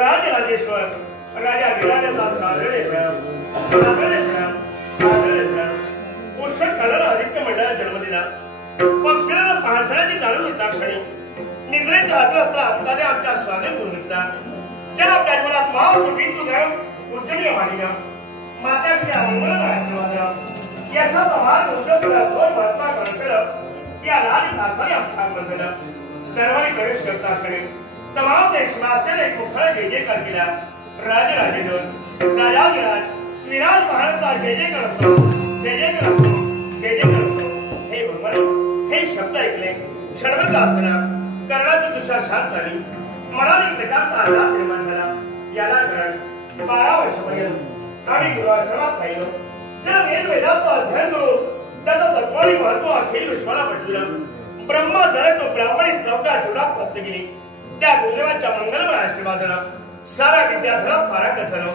राजराजेश्वर राजा विराजाचा सादरे पुरुष कलाला आदित्य मंडळात जन्म दिला. पक्षाला पाहण्याची जाणून येता क्षणी निद्रेच्या आग्रस्था अंताने आमच्या स्वाधीन करून घेतला. ज्याला आपल्या जीवनात माव तुम्ही तुझं पूजनीय मानिला माता पिता आशीर्वाद यशाचा मार्ग उद्योग महात्मा कळलं या राजकासाने आमच्या बंधला दरबारी प्रवेश करता क्षणी तमाम देशवासियांनी एक मुखर जय जयकार केला. राजराजेश्वर राजाधिराज विराज महाराजचा जय जयकार असो, जय जयकार असो, जय जयकार असो. हे भगवान हे शब्द ऐकले क्षणभर असना कर्णाची दुसरा शांत झाली. मनात एक प्रकारचा आधार निर्माण झाला. याला कारण 12 वर्षापर्यंत आम्ही गुरुआश्रमात राहिलो. त्या वेदाचं अध्ययन करून त्याचं तत्वानी महत्व अखिल विश्वाला पटविलं. ब्रह्म जळ तो ब्राह्मणी चौदा जुडात प्राप्त केली. त्या गुरुदेवाच्या मंगलमय आशीर्वादानं सारा विद्यार्थ्याला पारंगत झालो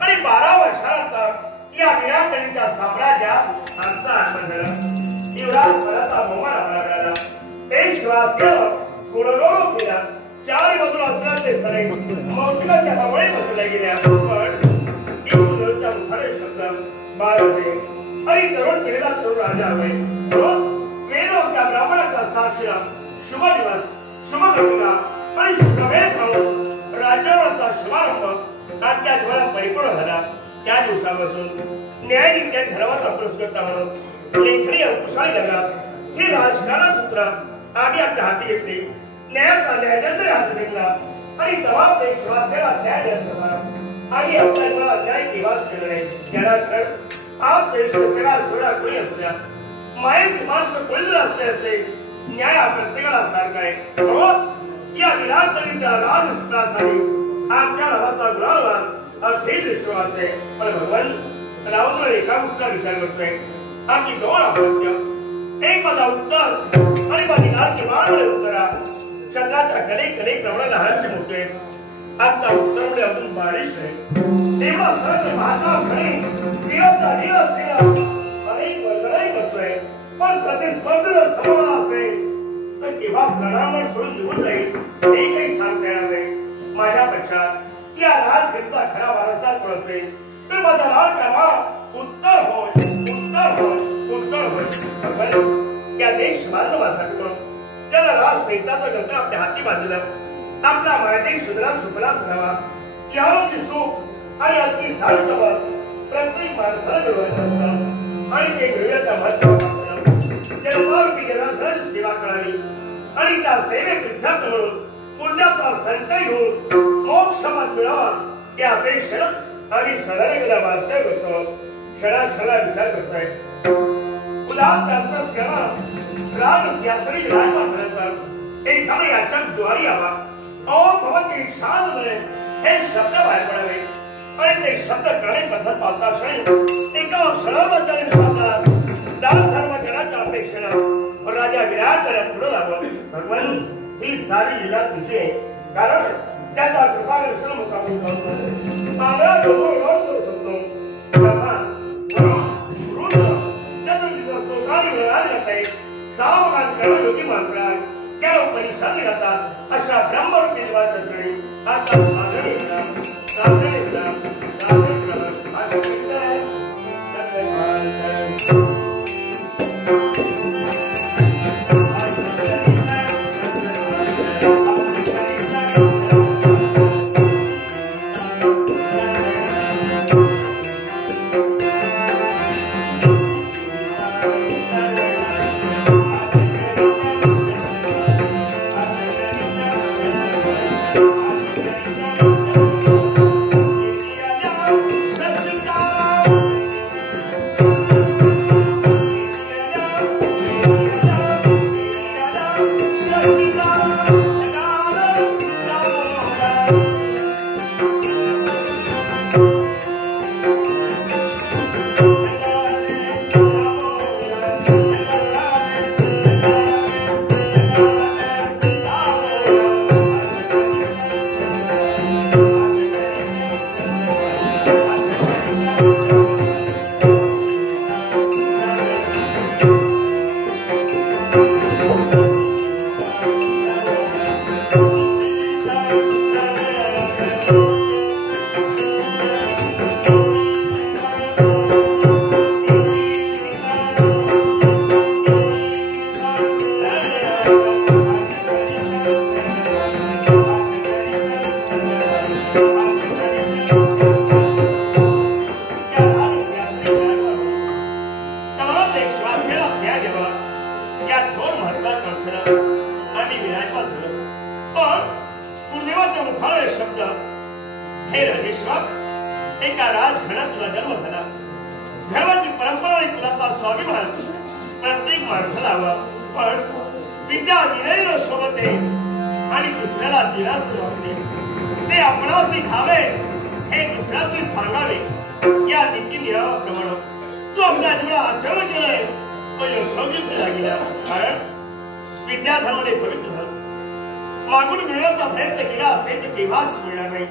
आणि 12 वर्षानंतर या विराटनगरीच्या साम्राज्यात आमचा आगमन झालं. युवराज स्वराचा बहुमान आम्हाला मिळाला. देशवासियानं गुणगौरव केला. चारी बाजूला असलेले सडे मौतिकाच्या बावळे बसले गेल्या. पण युवराजाच्या मुखाने शब्द बाळगले आणि तरुण पिढीला तरुण राजा हवे. वेदोक्त्या ब्राह्मणाचा साक्षीला शुभ दिवस शुभ घटना आणि शुभवेळ पाहून राज्यावरचा शुभारंभ आजच्या जीवनात परिपूर्ण झाला. त्या दिवसापासून न्यायनित्य ठरावाचा पुरस्कर्ता म्हणून लेखणी अंकुशाली लगा ही राजकारण सूत्र आम्ही आपल्या हाती घेतली. न्यायाचा न्यायदंड हाती घेतला आणि तमाम देशवासियाला न्याय देत झाला. आणि आपल्या जीवनात न्याय केव्हाच केलं नाही. याला तर आप देश सगळा सोडा कोणी असू द्या मायेची माणसं कोणी असले असते न्याय हा प्रत्येकाला सारखा आहे. या विराटनगरीच्या राजसुत्रासाठी आमच्या नावाचा गुणावान अखेर विश्वासते. पण भगवान रावण एका गोष्टीचा विचार करतोय. आमची 2 अपत्य एक माझा उत्तर आणि माझी नाची वाढ उत्तरा चंद्राच्या कणे प्रमाणे लहानचे मोठे. आमचा उत्तर म्हणजे अजून 22 आहे. तेव्हा सर्व महात्मा खरे दिवसचा दिवस केला अनेक वर्गणाही करतोय. पण प्रतिस्पर्धेला समाधान असेल तर केव्हा प्रणाम सोडून निघून जाईल हे काही सांगता येणार नाही. माझ्या पक्षात या राजगीतचा खरा वारसदार कोण असेल तर माझा लाल कामा उत्तर होय, उत्तर होय, उत्तर होय. या देश बांधवासाठी म्हणून त्याला राजदैताचा गंध आपल्या हाती बांधलं. आपला मराठी सुधराम सुफलाम करावा यावरती सुख आणि अगदी सार्थवर प्रत्येक माणसाला मिळवायचं असतं आणि ते मिळवण्याचा महत्त्व जन्मारूपी जनार्दन सेवा करावी आणि त्या सेवेत विद्यार्थ म्हणून पुण्याचा संचय होऊन मोक्ष पद मिळावा या अपेक्षेनं आम्ही सदैव वास्तव्य करतो. क्षणाक्षणा विचार करतोय. उदाहरण त्यातच क्षणा राजस्यासरी विराजमान एखादा याच्या द्वारी यावा. ओम भवती शांतने हे शब्द बाहेर पडावे आणि ते शब्द कडे पद्धत पाहता क्षणी एका क्षणामध्ये सांगतात दान धर्म जनाच्या अपेक्षेनं राजा विराट पुढे लागून भगवान ही सारी लीला तुझी आहे. कारण त्याचा कृपा कृष्ण मुकाबून करतो मागळा डोंगर रोड करू शकतो. ब्रह्मा रुद्र त्याचं तिथं स्तोत्राने मिळाले जाते. सावकान कर्ण योगी मानतात त्या उपनिषद जातात. अशा ब्रह्मरूपी निवास तत्वेळी आता साधने करावं, पण विद्या विनयनं शोभते आणि दुसऱ्याला दिलास वाटते. ते आपणास खावे हे दुसऱ्याचे सांगावे या नीती नियमाप्रमाणे जो आपल्या जीवनात आचरण केलंय तो यशोग्य केला गेला. कारण विद्याधर्माने पवित्र झालं. मागून मिळवण्याचा प्रयत्न केला असेल तर केव्हाच मिळणार नाही.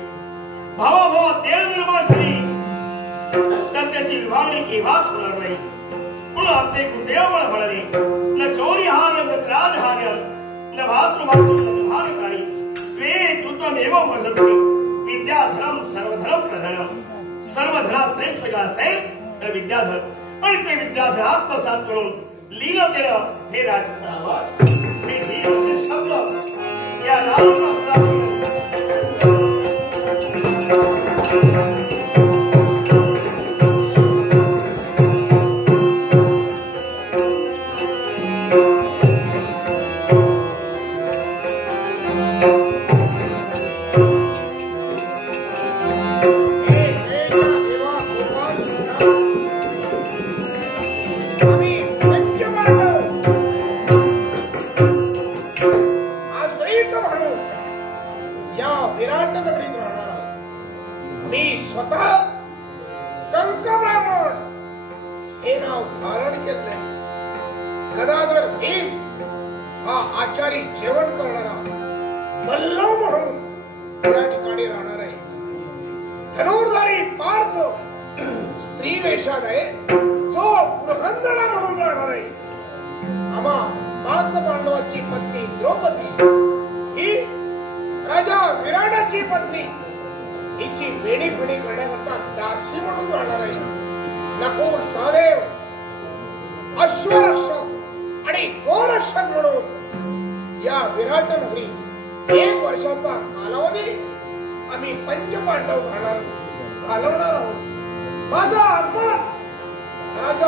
भावाभावात तेल निर्माण झाली तर त्याची विभागणी केव्हाच होणार नाही. म्हणून आपले गुरुदेव मला म्हणाले, न चौर्यहार न त्राजहार्य न भातृभातृभारकारी त्वे कृतमेव वर्धते. विद्याधरम सर्वधर्म प्रधानम. सर्वधना श्रेष्ठ का असेल तर विद्याधर आणि ते विद्याधर आत्मसात करून लीनतेनं हे राजकारणावर हे जीवनचे शब्द या नाम घालवणार आहोत. माझा आत्मा राजा